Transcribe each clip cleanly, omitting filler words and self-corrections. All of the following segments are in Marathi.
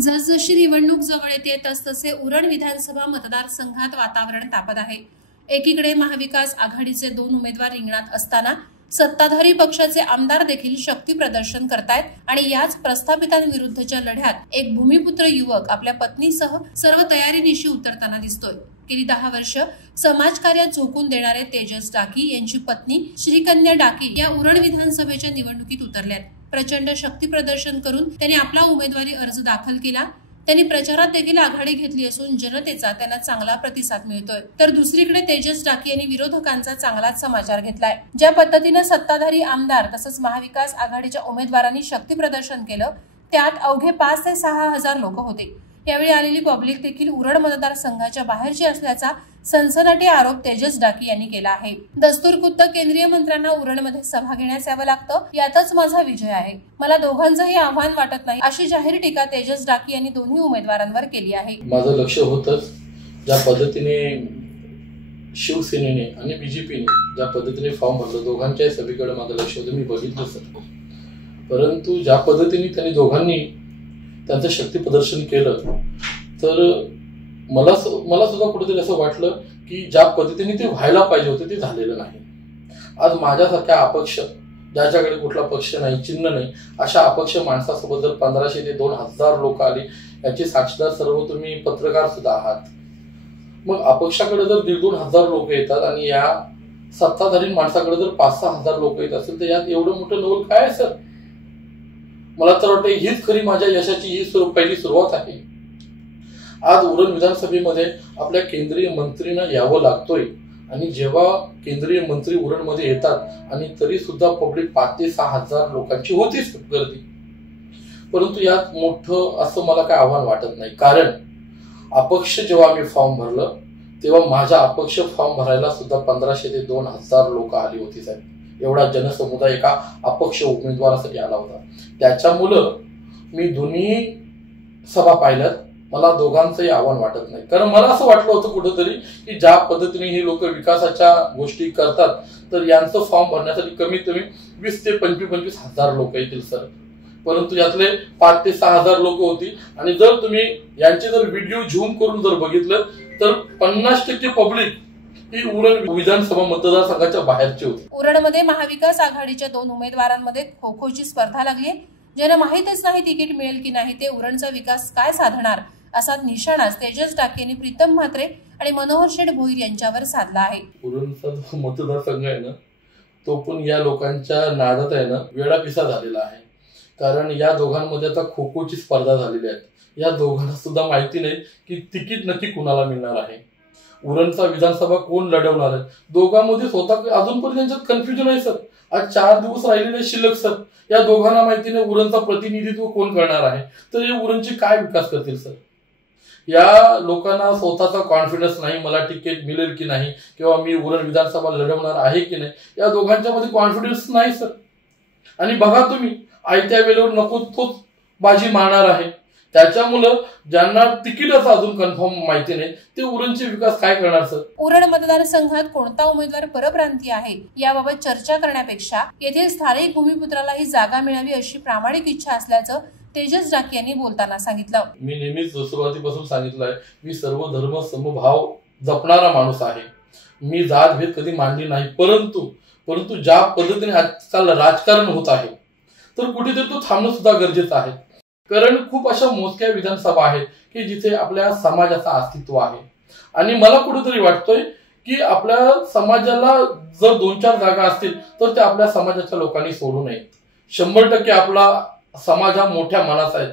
जसजशी निवडणूक जवळ येते तसतसे उरण विधानसभा मतदारसंघात वातावरण तापत आहे। एकीकडे महाविकास आघाडीचे 2 उमेदवार रिंगणात असताना सत्ताधारी पक्षाचे आमदार देखील शक्ती प्रदर्शन करतायत आणि याच प्रस्थापितांविरुद्धच्या लढ्यात एक भूमिपुत्र युवक आपल्या पत्नीसह सर्व तयारीनिशी उतरताना दिसतोय। गेली 10 वर्ष समाजकार्यात झोकून देणारे तेजस डाकी यांची पत्नी श्रीकन्या डाकी या उरण विधानसभेच्या निवडणुकीत उतरल्यात। प्रचंड शक्ती प्रदर्शन करून त्यांनी आपला उमेदवारी अर्ज दाखल केला। त्यांनी प्रचारात देखील आघाडी घेतली असून जनतेचा त्यांना चांगला प्रतिसाद मिळतोय। तर दुसरीकडे तेजस डाकी यांनी विरोधकांचा चांगलाच समाचार घेतलाय। ज्या पद्धतीने सत्ताधारी आमदार तसंच महाविकास आघाडीच्या उमेदवारांनी शक्ती प्रदर्शन केलं त्यात अवघे 5 ते 6 हजार लोक होते। यावेळी आलेली पब्लिक देखील उरण मतदारसंघाच्या बाहेरची असल्याचा सनसनाटी आरोप तेजस डाकी यांनी केला आहे। दस्तूरखुद्द केंद्रीय मंत्र्यांना उरणमध्ये सभा घेण्यास यावं लागतं, यातच माझा विजय आहे। मला दोघांचंही आव्हान वाटत नाही, अशी जाहीर टीका तेजस डाकी यांनी दोन्ही उमेदवारांवर केली आहे। माझं लक्ष होतंच ज्या पद्धतीने शिवसेनेने आणि बीजेपीने ज्या पद्धतीने फॉर्म भरलं, दोघांच्याही सभेकडे माझं लक्ष होतं, मी बघितलं सर। परंतु ज्या पद्धतीने त्यांनी दोघांनी त्यांचं शक्ती प्रदर्शन केलं तर मला सुद्धा कुठेतरी असं वाटलं की ज्या पद्धतीने ते व्हायला पाहिजे होते ते झालेलं नाही। आज माझ्यासारख्या अपक्ष, ज्याच्याकडे कुठला पक्ष नाही, चिन्ह नाही, अशा अपक्ष माणसासोबत जर 1500 ते 2000 लोक आली, याची साक्षीदार सर्व तुम्ही पत्रकार सुद्धा आहात। मग अपक्षाकडे जर 1500 लोक येतात आणि या सत्ताधारी माणसाकडे जर 5-6 हजार लोक येत असेल तर यात एवढं मोठं नवल काय आहे सर? मला तर वाटतं हीच खरी माझ्या यशाची ही पहिली सुरुवात आहे। आज उरण विधानसभेमध्ये आपल्या केंद्रीय मंत्रींना यावं लागतोय आणि जेव्हा केंद्रीय मंत्री उरणमध्ये येतात आणि तरी सुद्धा पब्लिक 5 ते 6 हजार लोकांची होतीच गर्दी। परंतु यात मोठं असं मला काय आव्हान वाटत नाही, कारण अपक्ष जेव्हा आम्ही फॉर्म भरलं तेव्हा माझ्या अपक्ष फॉर्म भरायला सुद्धा 1500 ते 2000 लोक आली होती साहेब। एवढा जनसमुदाय एका अपक्ष उमेदवारासाठी आला होता। त्याच्यामुळं मी दोन्ही सभा पाहिल्यात, मला दोघांचंही आव्हान वाटत नाही। कारण मला असं वाटलं होतं कुठेतरी की ज्या पद्धतीने ही लोक विकासाच्या गोष्टी करतात तर यांचं फॉर्म भरण्यासाठी कमीत कमी 20 ते 25 हजार लोक येतील सर। परंतु यातले 5 ते 6 हजार लोक होती आणि जर तुम्ही यांचे जर व्हिडिओ झूम करून जर बघितलं तर 50% पब्लिक ही उरण विधानसभा मतदारसंघाच्या बाहेरची होती। उरणमध्ये महाविकास आघाडीच्या 2 उमेदवारांमध्ये खो-खोची स्पर्धा लागली। ज्यांना माहितच नाही तिकीट मिळेल की नाही ते उरणचा विकास काय साधणार असा निशाणाच तेजस डाकी यांनी प्रीतम म्हात्रे आणि मनोहर शेठ भोईर यांच्यावर साधला आहे। उरणचा जो मतदारसंघ आहे ना, तो पण या लोकांच्या नादात आहे ना वेडापिसा झालेला आहे। कारण या दोघांमध्ये आता खो-खोची स्पर्धा झालेली आहे। या दोघांना सुद्धा माहिती नाही की तिकीट नक्की कुणाला मिळणार आहे, उरणचा विधानसभा कोण लढवणार आहे। दोघांमध्ये स्वतः अजूनपर्यंत त्यांच्यात कन्फ्युजन आहे सर। आज 4 दिवस राहिलेले शिल्लक सर, या दोघांना माहिती नाही उरणचा प्रतिनिधित्व कोण करणार आहे, तर हे उरणचे काय विकास करतील सर? या लोकांना स्वतःचा कॉन्फिडन्स नाही, मला तिकीट मिळेल की नाही किंवा मी उरण विधानसभा लढवणार आहे की नाही, या दोघांच्या मध्ये कॉन्फिडन्स नाही सर। आणि बघा तुम्ही आयत्या वेळेवर नको तोच बाजी मारणार आहे। त्याच्यामुळं ज्यांना तिकीटच अजून कन्फर्म माहिती नाही ते उरणचे विकास काय करणार सर? उरण मतदारसंघात कोणता उमेदवार परप्रांतीय आहे याबाबत चर्चा करण्यापेक्षा येथे स्थानिक भूमिपुत्राला ही जागा मिळावी अशी प्रामाणिक इच्छा असल्याचं तेजस डाकी यांनी बोलताना सांगितलं। मी नेहमीच सुरुवातीपासून सांगितलंय, मी सर्व धर्म समभाव जपणारा माणूस आहे। मी जात भेद कधी मांडली नाही। परंतु ज्या पद्धतीने आजकाल राजकारण होत आहे तर कुठेतरी तो थांबणं सुद्धा गरजेचं आहे। कारण खूप अशा मोजक्या विधानसभा आहेत की जिथे आपल्या समाजाचं अस्तित्व आहे आणि मला कुठेतरी वाटतोय की आपल्या समाजाला जर 2-4 जागा असतील तर त्या आपल्या समाजाच्या लोकांनी सोडू नयेत। 100% आपला समाज हा मोठ्या मनाचा आहे,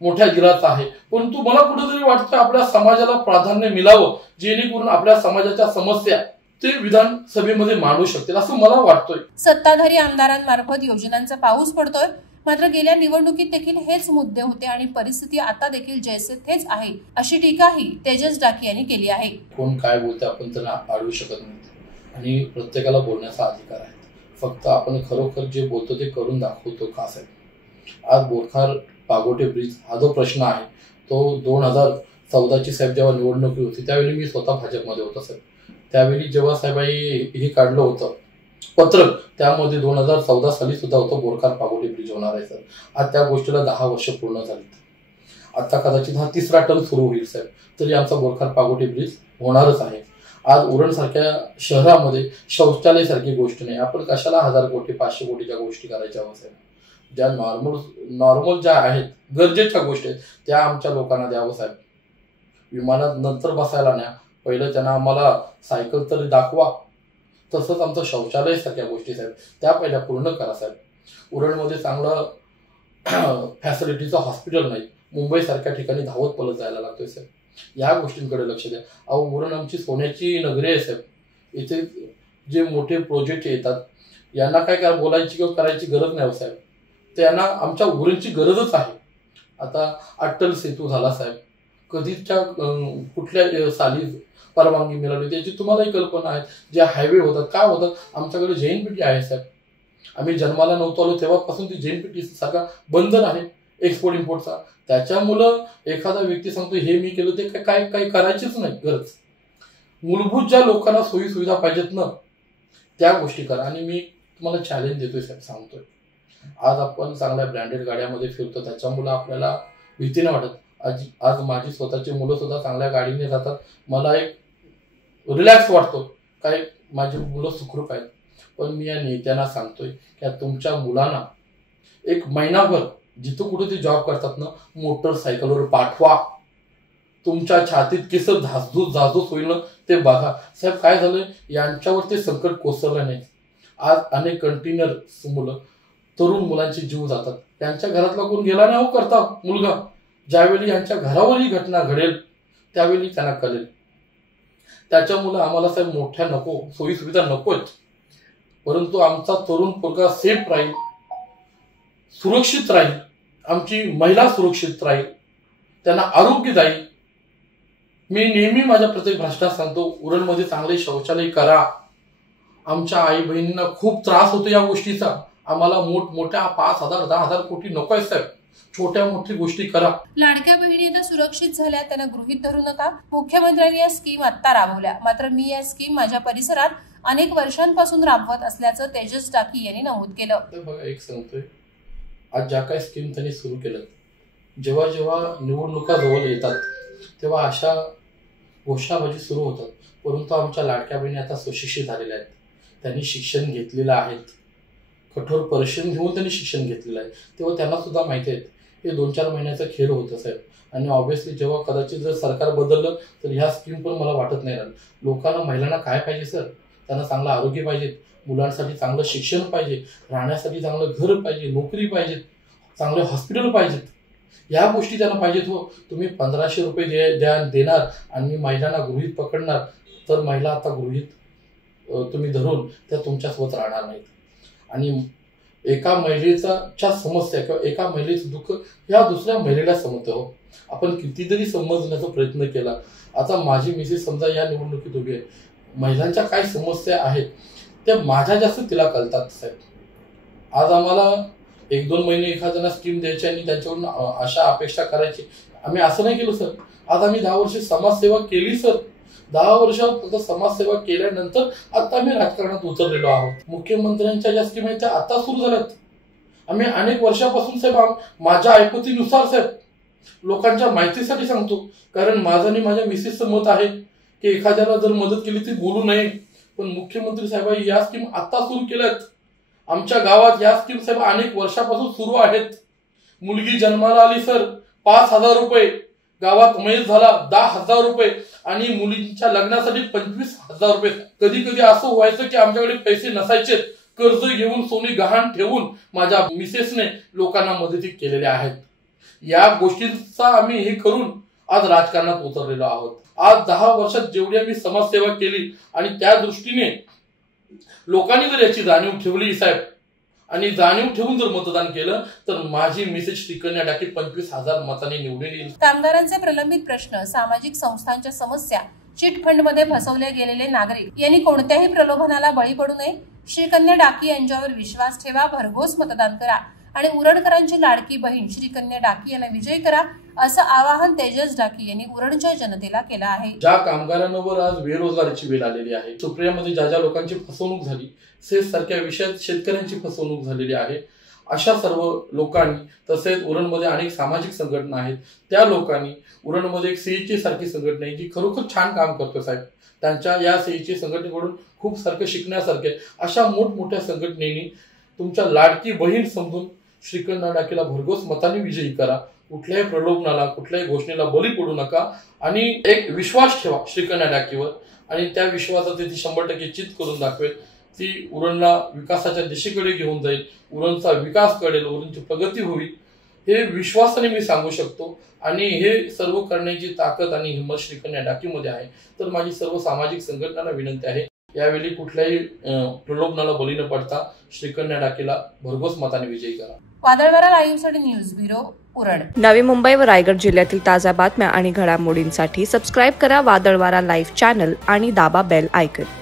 मोठ्या दिलाचा आहे। परंतु मला कुठेतरी वाटतं आपल्या समाजाला प्राधान्य मिळावं जेणेकरून आपल्या समाजाच्या समस्या ते विधानसभेमध्ये मांडू शकतील असं मला वाटतंय। सत्ताधारी आमदारांमार्फत योजनांचा पाऊस पडतोय, मात्र गेल्या निवडणुकीत देखील हेच मुद्दे होते आणि परिस्थिती आता देखील जैसे थेच आहे अशी टीकाही तेजस डाकी यांनी केली आहे। कोण काय बोलते आपण त्यांना अडवू शकत नाही आणि प्रत्येकाला बोलण्याचा अधिकार आहे। फक्त आपण खरोखर जे बोलतो ते करून दाखवतो का साहेब? आज बोरखार पागोटे ब्रिज हा जो प्रश्न आहे तो 2014ची साहेब जेव्हा निवडणूक होती त्यावेळी मी स्वतः भाजपमध्ये होतो साहेब। त्यावेळी जेव्हा साहेबांनी हे काढलं होतं पत्रक, त्यामध्ये 2014 साली सुद्धा होतं बोरखार पागोटे ब्रिज होणार आहे सर। आज त्या गोष्टीला 10 वर्ष पूर्ण झाली। आता कदाचित हा 3रा टर्म सुरू होईल साहेब, तरी आमचा बोरखार पागोटे ब्रिज होणारच आहे. आज उरण सारख्या शहरामध्ये शौचालय सारखी गोष्ट नाही. आपण कशाला 1000 कोटी 500 कोटीच्या गोष्टी करायच्या हव्या साहेब. ज्या नॉर्मल ज्या आहेत गरजेच्या गोष्टी आहेत त्या आमच्या लोकांना द्यावं साहेब. विमानात नंतर बसायला न्या, पहिलं त्यांना आम्हाला सायकल तरी दाखवा. तसंच आमचं शौचालय सारख्या गोष्टी साहेब त्या पहिल्या पूर्ण करा साहेब. उरणमध्ये चांगलं फॅसिलिटीचं हॉस्पिटल नाही. मुंबई सारख्या ठिकाणी धावत पलत जायला लागतोय साहेब. या गोष्टींकडे लक्ष द्या. उरण आमची सोन्याची नगरी आहे साहेब. इथे जे मोठे प्रोजेक्ट येतात यांना काय बोलायची किंवा करायची गरज नाही साहेब. त्यांना आमच्या उरणची गरजच आहे. आता अटल सेतू झाला साहेब, कधीच्या कुठल्या साली परवानगी मिळाली त्याची तुम्हालाही कल्पना आहे. जे हायवे होतात काय होतात, आमच्याकडे जैन पेटी आहे साहेब. आम्ही जन्माला नव्हतो आलो तेव्हापासून ती जैन पेटी सारखा बंधन आहे एक्सपोर्ट इम्पोर्टचा. त्याच्यामुळं एखादा व्यक्ती सांगतो हे मी केलं ते काय करायचीच नाही गरज. मूलभूत ज्या लोकांना सोयी सुविधा पाहिजेत ना त्या गोष्टी करा. आणि मी तुम्हाला चॅलेंज देतोय साहेब, सांगतोय. आज आपण चांगल्या ब्रँडेड गाड्यामध्ये फिरतो त्याच्यामुळे आपल्याला भीती नाही वाटत. आज माझी स्वतःची मुलं सुद्धा चांगल्या गाडीने जातात. मला एक रिलॅक्स वाटतो, काय माझी मुलं सुखरूप आहेत. पण मी या नेत्यांना सांगतोय की तुमच्या मुलांना एक महिनाभर जिथं कुठे ते जॉब करतात ना मोटरसायकलवर पाठवा. तुमच्या छातीत केसं धासधूस होईल ना ते बघा साहेब. काय झालं, यांच्यावर ते संकट कोसळलं नाही. आज अनेक कंटेनर मुलं तरुण मुलांचे जीव जातात. त्यांच्या घरातला कोण गेला नाही करता मुलगा. ज्यावेळी यांच्या घरावर ही घटना घडेल त्यावेळी त्यांना कळेल. त्याच्यामुळे आम्हाला साहेब मोठ्या नको, सोयी सुविधा नकोच, परंतु आमचा तरुण पोरगा सेफ राहील, सुरक्षित राहील, आमची महिला सुरक्षित राहील, त्यांना आरोग्य जाईल. मी नेहमी माझ्या प्रत्येक भाषणात सांगतो उरणमध्ये चांगले शौचालय करा. आमच्या आई बहिणींना खूप त्रास होतो या गोष्टीचा. आम्हाला मोठमोठ्या 5,000 10,000 कोटी नकोय साहेब. छोट्या मोठी गोष्टी करा. लाडक्या बहिणी आता सुरक्षित झाल्या, त्यांना गृहीत धरू नका. मुख्यमंत्र्यांनी या स्कीम आता राबवल्या, मात्र मी या स्कीम माझ्या परिसरात अनेक वर्षांपासून राबवत असल्याचं तेजस टाकी यांनी नमूद केलं. बघा एक सांगतोय, आज ज्या काही स्कीम त्यांनी सुरू केलं, जेव्हा निवडणुका जवळ येतात तेव्हा अशा घोषणाबाजी सुरू होतात. परंतु आमच्या लाडक्या बहिणी आता सुशिक्षित झालेल्या आहेत. त्यांनी शिक्षण घेतलेलं आहे, कठोर परिश्रम घेऊन त्यांनी शिक्षण घेतलेलं आहे. तेव्हा त्यांना सुद्धा माहिती आहे हे 2-4 महिन्याचा खेळ होतं साहेब. आणि ऑब्व्हियसली जेव्हा कदाचित जर सरकार बदललं तर ह्या स्कीम पण मला वाटत नाही राहिलं. लोकांना महिलांना काय पाहिजे सर, त्यांना चांगलं आरोग्य पाहिजे, मुलांसाठी चांगलं शिक्षण पाहिजे, राहण्यासाठी चांगलं घर पाहिजे, नोकरी पाहिजे, चांगले हॉस्पिटल पाहिजेत. या गोष्टी त्यांना पाहिजेत. हो, तुम्ही 1500 रुपये देणार आणि महिलांना गृहीत पकडणार तर महिला आता गृहीत तुम्ही धरून त्या तुमच्यासोबत राहणार नाहीत. आणि एका महिलेच्या समस्या किंवा एका महिलेचं दुःख या दुसऱ्या महिलेला समजतं. हो, आपण कितीतरी समजण्याचा प्रयत्न केला. आता माझी मिसेस समजा या निवडणुकीत उभी आहे, महिलांच्या काय समस्या आहेत त्या माझ्या जास्त तिला कळतात साहेब. आज आम्हाला 1-2 महिने एखाद्याला स्कीम द्यायची आणि त्यांच्याकडून अशा अपेक्षा करायची. आम्ही असं नाही केलं सर. आज आम्ही 10 वर्ष समाजसेवा केली सर. 10 वर्ष समाजसेवा केल्यानंतर आता आम्ही राजकारणात उतरलेलो आहोत. मुख्यमंत्र्यांच्या ज्या स्कीम आहेत त्या आता सुरू झाल्यात. आम्ही अनेक वर्षापासून साहेब माझ्या ऐपतीनुसार साहेब लोकांच्या माहितीसाठी सांगतो. कारण माझं आणि माझ्या मिसेसचं मत आहे की एखाद्याला जर मदत केली ती बोलू नये. पण मुख्यमंत्री साहेबांनी या स्कीम आता सुरू केल्यात. आमच्या गावात या स्कीम साहेब अनेक वर्षापासून सुरू आहेत. मुलगी जन्माला आली सर 5,000 रुपये, गावात मयत झाला 10,000 रुपये आणि मुलींच्या लग्नासाठी 25,000 रुपये. कधी कधी असं व्हायचं की आमच्याकडे पैसे नसायचे, कर्ज घेऊन सोने गहाण ठेवून माझ्या मिसेसने लोकांना मदती केलेल्या आहेत. या गोष्टींचा आम्ही हे करून आज राजकारणात उतरलेलो आहोत. आज 10 वर्षात जेवढी आम्ही समाजसेवा केली आणि त्या दृष्टीने लोकांनी जर याची जाणीव ठेवली साहेब आणि जाणीव ठेवून जर मतदान केलं तर माझी मिसेस टिकण्या टाकी 25,000 मतांनी निवडून येईल. कामगारांचे प्रलंबित प्रश्न, सामाजिक संस्थांच्या समस्या, चिट फंड मध्ये फसवले गेलेले नागरिक यांनी कोणत्याही प्रलोभनाला बळी पडू नये. श्रीकन्या डाकी यांच्यावर विश्वास ठेवा, भरघोस मतदान करा आणि उरणकरांची लाडकी बहीण श्रीकन्या डाकी यांना विजयी करा, असं आवाहन तेजस डाकी यांनी उरणच्या जनतेला केलं आहे. ज्या कामगारांवर आज बेरोजगारीची वेळ आलेली आहे, सुप्रियामध्ये ज्या लोकांची फसवणूक झाली, सेस सारख्या विषयात शेतकऱ्यांची फसवणूक झालेली आहे. अशा सर्व लोकांनी, तसेच उरणमध्ये अनेक सामाजिक संघटना आहेत, त्या लोकांनी उरणमध्ये एक सीईची सारखी संघटना आहे जी खरोखर छान काम करतो साहेब. त्यांच्या या सीईची संघटनेकडून खूप सारखं शिकण्यासारखे. अशा मोठमोठ्या संघटनेनी तुमच्या लाडकी बहीण समजून श्रीखंड डाकीला भरघोस मताने विजयी करा. कुठल्याही प्रलोभनाला, कुठल्याही घोषणेला बळी पडू नका आणि एक विश्वास ठेवा श्रीखंड डाकीवर आणि त्या विश्वासात ती 100% चित करून दाखवेल. ती उरणला विकासाच्या दिशेकडे घेऊन जाईल, उरणचा विकास करेल, उरणची प्रगती होईल हे विश्वासाने मी सांगू शकतो. आणि हे सर्व करण्याची ताकद आणि हिंमत श्रीखंड डाकीमध्ये आहे. तर माझी सर्व सामाजिक संघटनांना विनंती आहे, यावेळी कुठल्याही प्रलोभनाला बळी न पडता श्रीखंड डाकीला भरघोस मताने विजयी करा. वादळवारा लाईव्हसाठी न्यूज ब्युरो, उरण. नवी मुंबई व रायगड जिल्ह्यातील ताज्या बातम्या आणि घडामोडींसाठी सबस्क्राईब करा वादळवारा लाईव्ह चॅनल आणि दाबा बेल आयकॉन.